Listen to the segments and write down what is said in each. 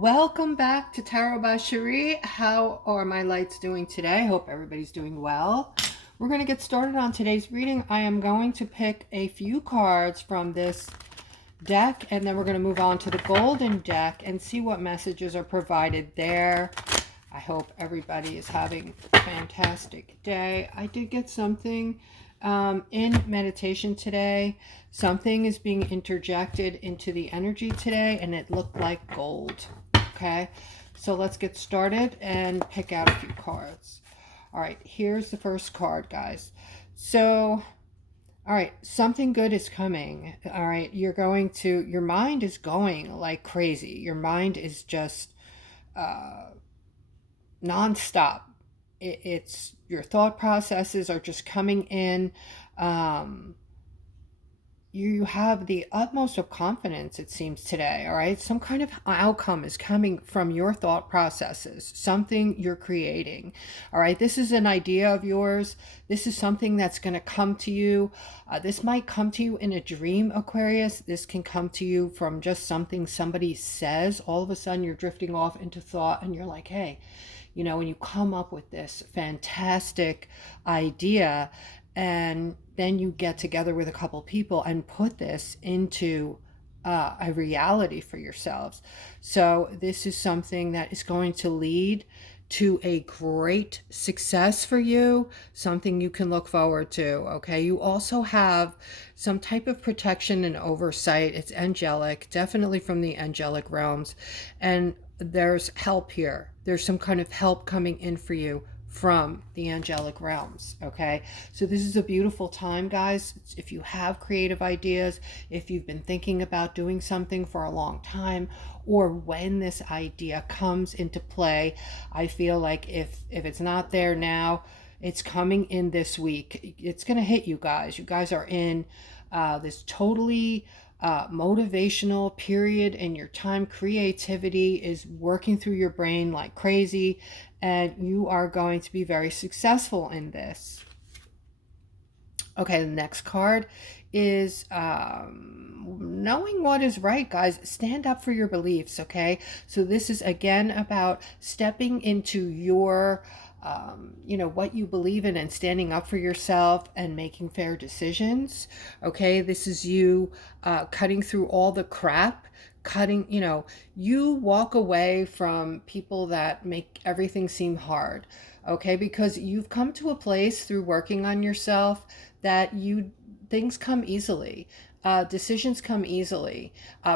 Welcome back to Tarot by Cherie. How are my lights doing today? Hope everybody's doing well. We're going to get started on today's reading. I am going to pick a few cards from this deck, and then we're going to move on to the golden deck and see what messages are provided there. I hope everybody is having a fantastic day. I did get something in meditation today. Something is being interjected into the energy today, and it looked like gold. Okay, so let's get started and pick out a few cards. All right, here's the first card, guys. So, all right, something good is coming. All right, your mind is going like crazy. Your mind is just nonstop. It's your thought processes are just coming in. You have the utmost of confidence, it seems, today. All right, some kind of outcome is coming from your thought processes, something you're creating. All right, this is an idea of yours. This is something that's going to come to you. This might come to you in a dream, Aquarius. This can come to you from just something somebody says. All of a sudden you're drifting off into thought and you're like, hey, you know, when you come up with this fantastic idea, and then you get together with a couple people and put this into a reality for yourselves. So this is something that is going to lead to a great success for you, something you can look forward to. Okay, you also have some type of protection and oversight. It's angelic, definitely from the angelic realms, and there's help here. There's some kind of help coming in for you from the angelic realms. Okay, so this is a beautiful time, guys. If you have creative ideas, if you've been thinking about doing something for a long time, or when this idea comes into play, I feel like if it's not there now, it's coming in this week. It's going to hit you guys. You guys are in this totally motivational period in your time. Creativity is working through your brain like crazy, and you are going to be very successful in this. Okay, the next card is knowing what is right, guys. Stand up for your beliefs, okay? So this is again about stepping into your what you believe in and standing up for yourself and making fair decisions. Okay, this is you cutting through all the crap, you walk away from people that make everything seem hard. Okay, because you've come to a place through working on yourself that things come easily. Decisions come easily.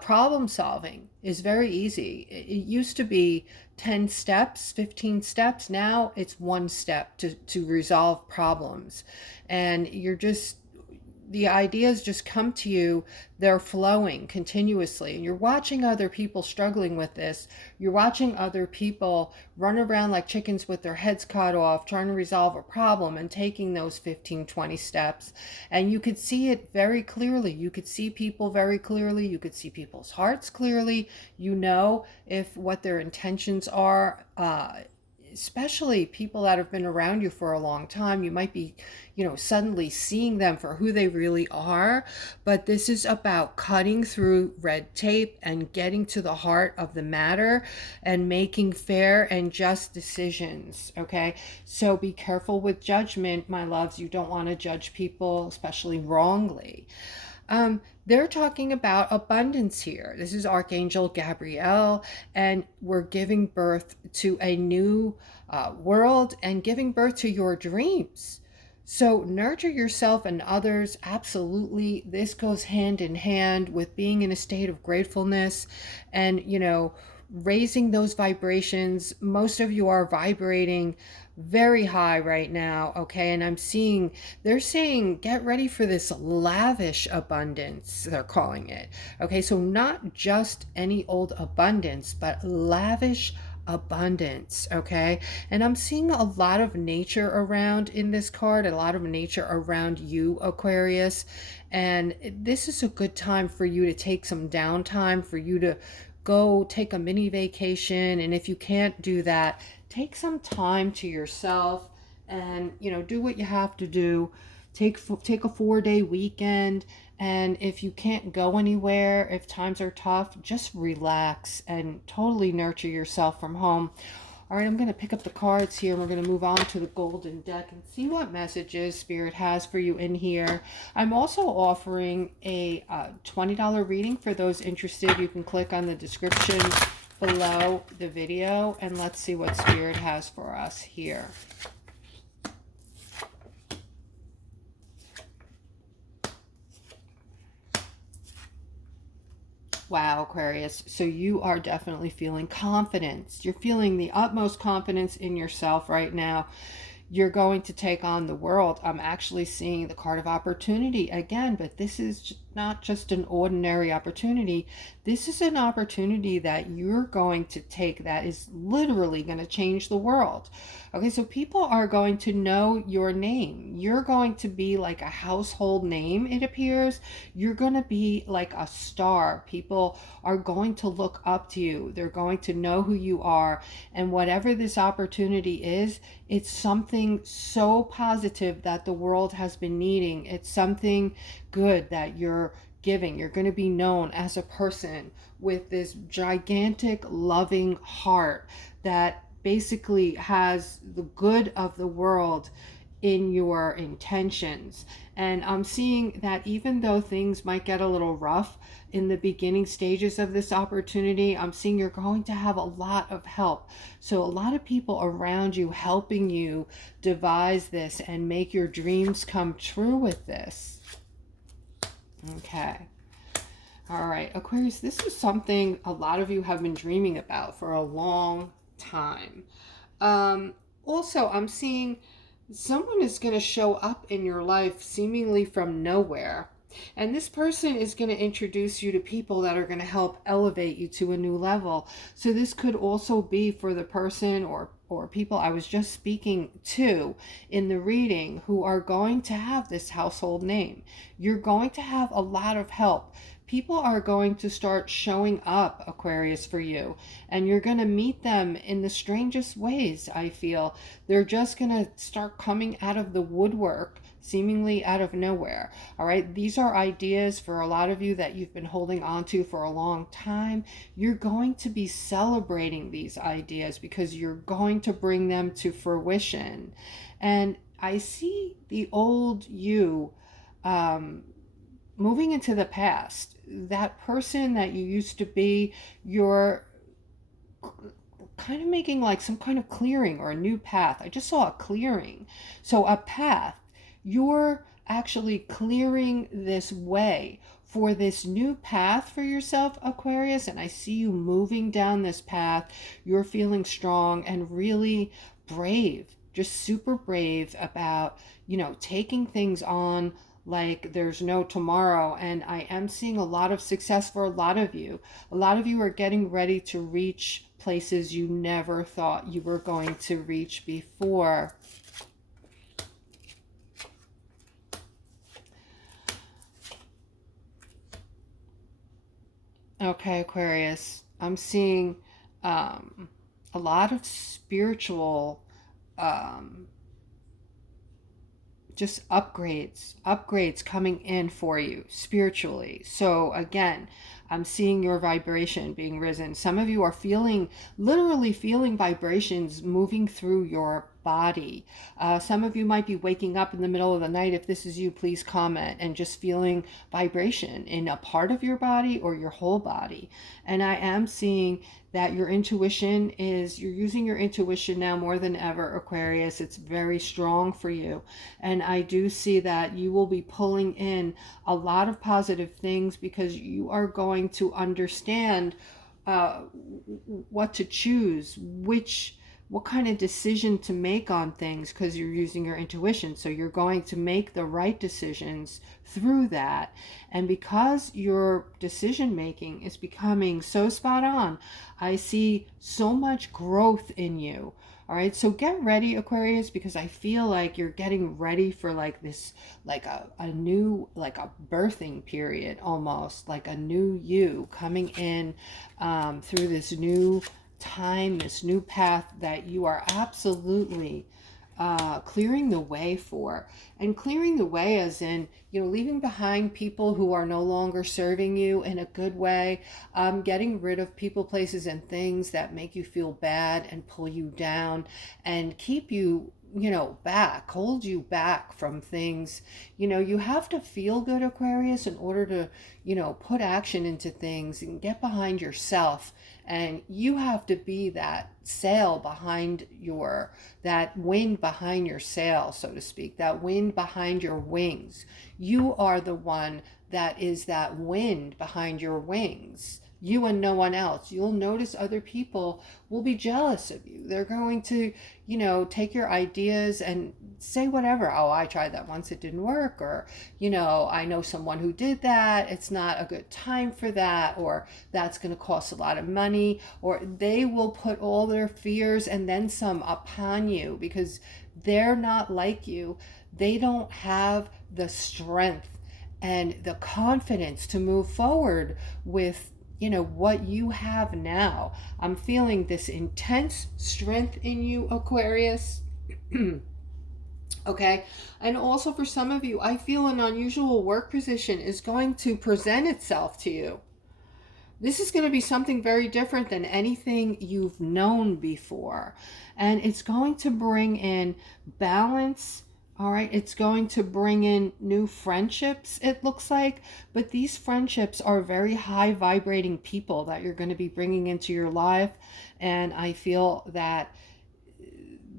Problem solving is very easy. It used to be 10 steps, 15 steps. Now it's one step to resolve problems. And the ideas just come to you. They're flowing continuously. And you're watching other people struggling with this. You're watching other people run around like chickens with their heads cut off, trying to resolve a problem and taking those 15, 20 steps. And you could see it very clearly. You could see people very clearly. You could see people's hearts clearly. You know if what their intentions are, especially people that have been around you for a long time. You might be, suddenly seeing them for who they really are. But this is about cutting through red tape and getting to the heart of the matter and making fair and just decisions. Okay, so be careful with judgment, my loves. You don't want to judge people, especially wrongly. They're talking about abundance here. This is Archangel Gabriel, and we're giving birth to a new world and giving birth to your dreams. So nurture yourself and others. Absolutely. This goes hand in hand with being in a state of gratefulness and, raising those vibrations. Most of you are vibrating very high right now, okay? And they're saying, get ready for this lavish abundance, they're calling it. Okay, so not just any old abundance, but lavish abundance. Okay, and I'm seeing a lot of nature around in this card, a lot of nature around you, Aquarius. And this is a good time for you to take some downtime, for you to go take a mini vacation. And if you can't do that, take some time to yourself and do what you have to do Take a 4-day weekend. And if you can't go anywhere, if times are tough, just relax and totally nurture yourself from home. All right, I'm going to pick up the cards here. And we're going to move on to the golden deck and see what messages Spirit has for you in here. I'm also offering a $20 reading for those interested. You can click on the description below the video and let's see what Spirit has for us here. Wow, Aquarius. So you are definitely feeling confidence. You're feeling the utmost confidence in yourself right now. You're going to take on the world. I'm actually seeing the card of opportunity again, but this is not just an ordinary opportunity. This is an opportunity that you're going to take that is literally going to change the world. Okay, so people are going to know your name. You're going to be like a household name, it appears. You're going to be like a star. People are going to look up to you. They're going to know who you are. And whatever this opportunity is, it's something so positive that the world has been needing. It's something good that you're giving. You're going to be known as a person with this gigantic, loving heart that basically has the good of the world in your intentions. And I'm seeing that even though things might get a little rough in the beginning stages of this opportunity, I'm seeing you're going to have a lot of help. So a lot of people around you helping you devise this and make your dreams come true with this. Okay. All right, Aquarius, this is something a lot of you have been dreaming about for a long time. Also, I'm seeing someone is going to show up in your life seemingly from nowhere. And this person is going to introduce you to people that are going to help elevate you to a new level. So this could also be for the person or people I was just speaking to in the reading who are going to have this household name. You're going to have a lot of help. People are going to start showing up, Aquarius, for you. And you're going to meet them in the strangest ways, I feel. They're just going to start coming out of the woodwork, seemingly out of nowhere. All right, these are ideas for a lot of you that you've been holding on to for a long time. You're going to be celebrating these ideas because you're going to bring them to fruition. And I see the old you moving into the past. That person that you used to be, you're kind of making like some kind of clearing or a new path. I just saw a clearing. So a path. You're actually clearing this way for this new path for yourself, Aquarius. And I see you moving down this path. You're feeling strong and really brave, just super brave about, taking things on like there's no tomorrow. And I am seeing a lot of success for a lot of you. A lot of you are getting ready to reach places you never thought you were going to reach before. Okay, Aquarius, I'm seeing a lot of spiritual just upgrades coming in for you spiritually. So again, I'm seeing your vibration being risen. Some of you are literally feeling vibrations moving through your body. Some of you might be waking up in the middle of the night. If this is you, please comment, and just feeling vibration in a part of your body or your whole body. And I am seeing that you're using your intuition now more than ever, Aquarius. It's very strong for you. And I do see that you will be pulling in a lot of positive things because you are going to understand what to choose, what kind of decision to make on things because you're using your intuition. So you're going to make the right decisions through that. And because your decision making is becoming so spot on, I see so much growth in you. All right, so get ready, Aquarius, because I feel like you're getting ready for like this, like a new, like a birthing period, almost like a new you coming in through this new time, this new path that you are absolutely clearing the way for. And clearing the way as in, leaving behind people who are no longer serving you in a good way, getting rid of people, places, and things that make you feel bad and pull you down and keep you back, hold you back from things. You have to feel good, Aquarius, in order to, put action into things and get behind yourself. And you have to be that sail behind that wind behind your sail, so to speak, that wind behind your wings. You are the one that is that wind behind your wings. You and no one else. You'll notice other people will be jealous of you. They're going to, take your ideas and say whatever. Oh, I tried that once, it didn't work. Or, I know someone who did that. It's not a good time for that. Or that's going to cost a lot of money. Or they will put all their fears and then some upon you because they're not like you. They don't have the strength and the confidence to move forward with what you have now. I'm feeling this intense strength in you, Aquarius. Okay. And also for some of you, I feel an unusual work position is going to present itself to you. This is going to be something very different than anything you've known before. And it's going to bring in balance. All right, it's going to bring in new friendships, it looks like, but these friendships are very high vibrating people that you're going to be bringing into your life. And I feel that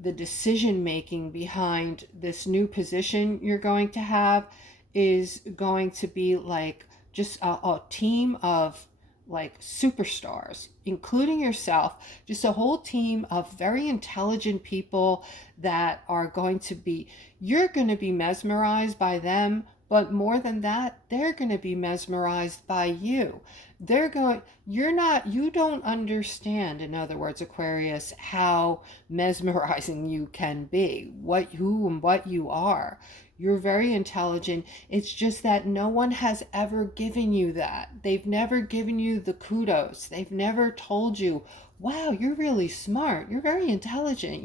the decision making behind this new position you're going to have is going to be like just a team of like superstars, including yourself, just a whole team of very intelligent people that are going to be, you're going to be mesmerized by them, but more than that, they're going to be mesmerized by you. You don't understand, in other words, Aquarius, how mesmerizing you can be, who and what you are. You're very intelligent. It's just that no one has ever given you that. They've never given you the kudos. They've never told you, wow, you're really smart. You're very intelligent.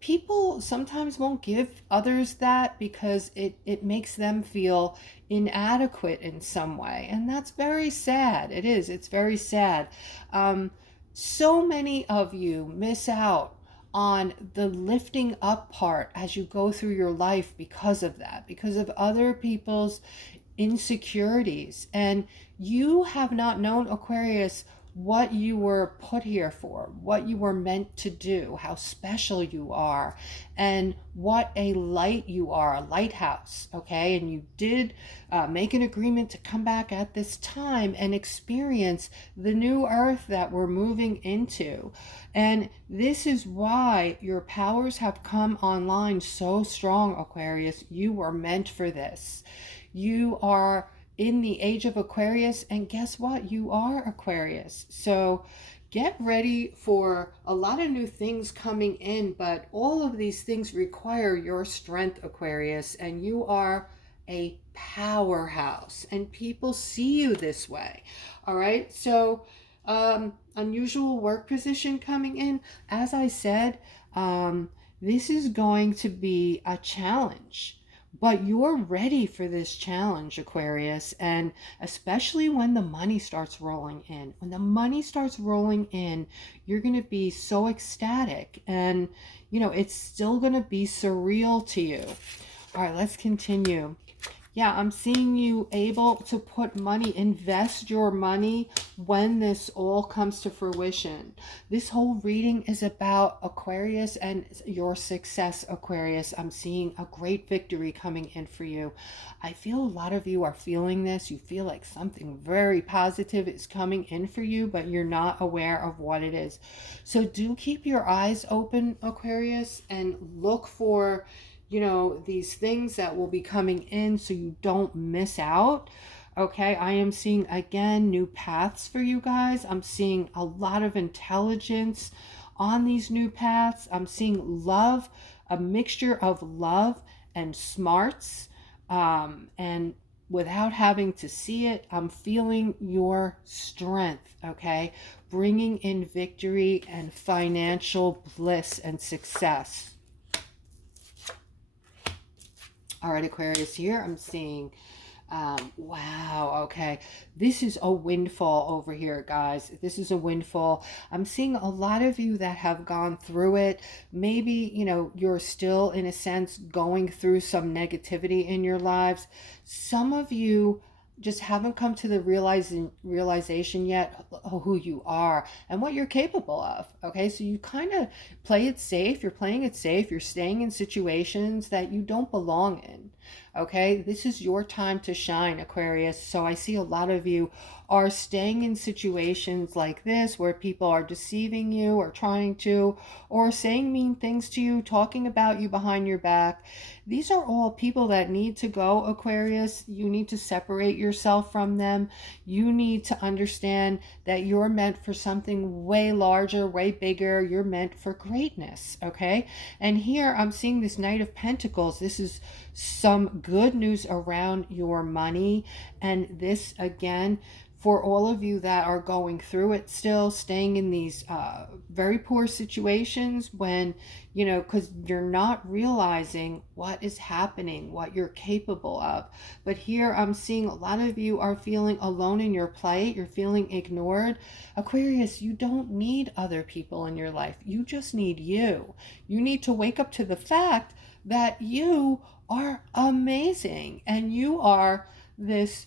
People sometimes won't give others that because it makes them feel inadequate in some way. And that's very sad. It is. It's very sad. So many of you miss out on the lifting up part as you go through your life because of that, because of other people's insecurities. And you have not known, Aquarius, what you were put here for, what you were meant to do, how special you are, and what a light you are, a lighthouse, okay? And you did make an agreement to come back at this time and experience the new earth that we're moving into. And this is why your powers have come online so strong, Aquarius. You were meant for this. You are in the age of Aquarius, and guess what? You are Aquarius. So get ready for a lot of new things coming in, but all of these things require your strength, Aquarius, and you are a powerhouse, and people see you this way. All right, so unusual work position coming in. As I said, this is going to be a challenge. But you're ready for this challenge, Aquarius, and especially when the money starts rolling in. When the money starts rolling in, you're going to be so ecstatic, and, it's still going to be surreal to you. All right, let's continue. Yeah, I'm seeing you able to put money, invest your money when this all comes to fruition. This whole reading is about Aquarius and your success, Aquarius. I'm seeing a great victory coming in for you. I feel a lot of you are feeling this. You feel like something very positive is coming in for you, but you're not aware of what it is. So do keep your eyes open, Aquarius, and look for these things that will be coming in so you don't miss out. Okay, I am seeing again new paths for you guys. I'm seeing a lot of intelligence on these new paths. I'm seeing love, a mixture of love and smarts, and without having to see it, I'm feeling your strength, okay? Bringing in victory and financial bliss and success. All right, Aquarius, here I'm seeing, wow, okay. This is a windfall over here, guys. This is a windfall. I'm seeing a lot of you that have gone through it. Maybe, you're still, in a sense, going through some negativity in your lives. Some of you just haven't come to the realization yet who you are and what you're capable of. Okay, so you kind of play it safe. You're playing it safe. You're staying in situations that you don't belong in. Okay, this is your time to shine, Aquarius. So I see a lot of you are staying in situations like this where people are deceiving you or trying to, or saying mean things to you, talking about you behind your back. These are all people that need to go, Aquarius. You need to separate yourself from them. You need to understand that you're meant for something way larger, way bigger. You're meant for greatness, okay? And here I'm seeing this Knight of Pentacles. This is some good news around your money. And this, again, for all of you that are going through it still, staying in these very poor situations when, because you're not realizing what is happening, what you're capable of. But here I'm seeing a lot of you are feeling alone in your plight. You're feeling ignored. Aquarius, you don't need other people in your life. You just need you. You need to wake up to the fact that you are amazing and you are this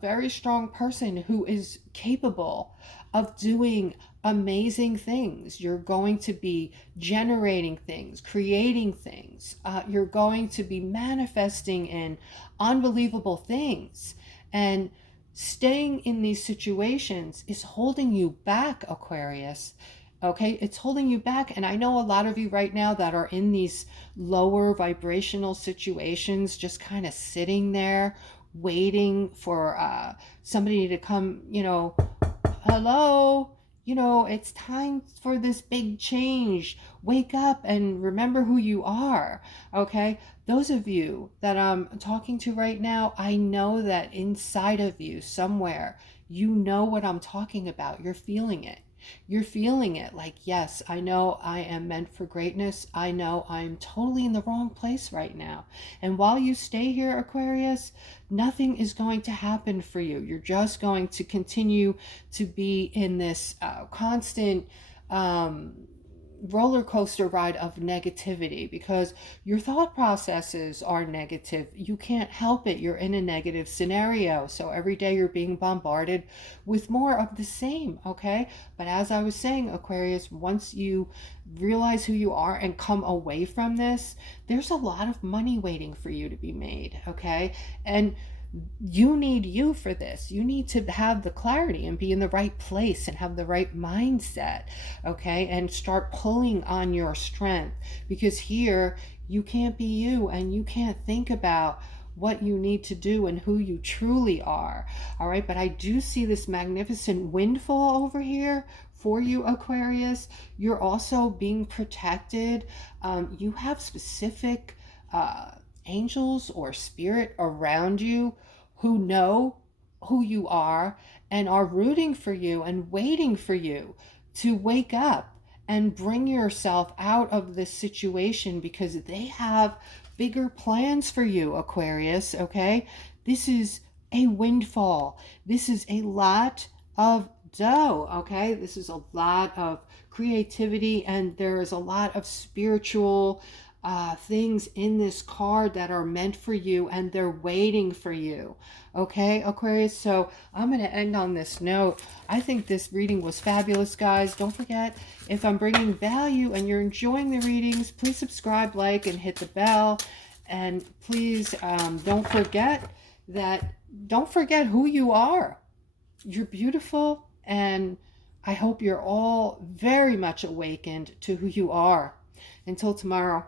very strong person who is capable of doing amazing things. You're going to be generating things, creating things. You're going to be manifesting in unbelievable things. And staying in these situations is holding you back, Aquarius. Okay, it's holding you back. And I know a lot of you right now that are in these lower vibrational situations, just kind of sitting there waiting for somebody to come, hello, it's time for this big change. Wake up and remember who you are. Okay, those of you that I'm talking to right now, I know that inside of you somewhere, you know what I'm talking about. You're feeling it. You're feeling it like, yes, I know I am meant for greatness. I know I'm totally in the wrong place right now. And while you stay here, Aquarius, nothing is going to happen for you. You're just going to continue to be in this constant roller coaster ride of negativity because your thought processes are negative. You can't help it. You're in a negative scenario. So every day you're being bombarded with more of the same, okay? But as I was saying, Aquarius, once you realize who you are and come away from this, there's a lot of money waiting for you to be made, okay? And you need you for this. You need to have the clarity and be in the right place and have the right mindset, okay? And start pulling on your strength because here you can't be you and you can't think about what you need to do and who you truly are. All right, but I do see this magnificent windfall over here for you, Aquarius. You're also being protected. You have specific angels or spirit around you who know who you are and are rooting for you and waiting for you to wake up and bring yourself out of this situation because they have bigger plans for you, Aquarius, okay? This is a windfall. This is a lot of dough, okay? This is a lot of creativity and there is a lot of spiritual things in this card that are meant for you and they're waiting for you. Okay, Aquarius, so I'm going to end on this note. I think this reading was fabulous, guys. Don't forget, if I'm bringing value and you're enjoying the readings, please subscribe, like, and hit the bell. And please don't forget who you are. You're beautiful, and I hope you're all very much awakened to who you are. Until tomorrow.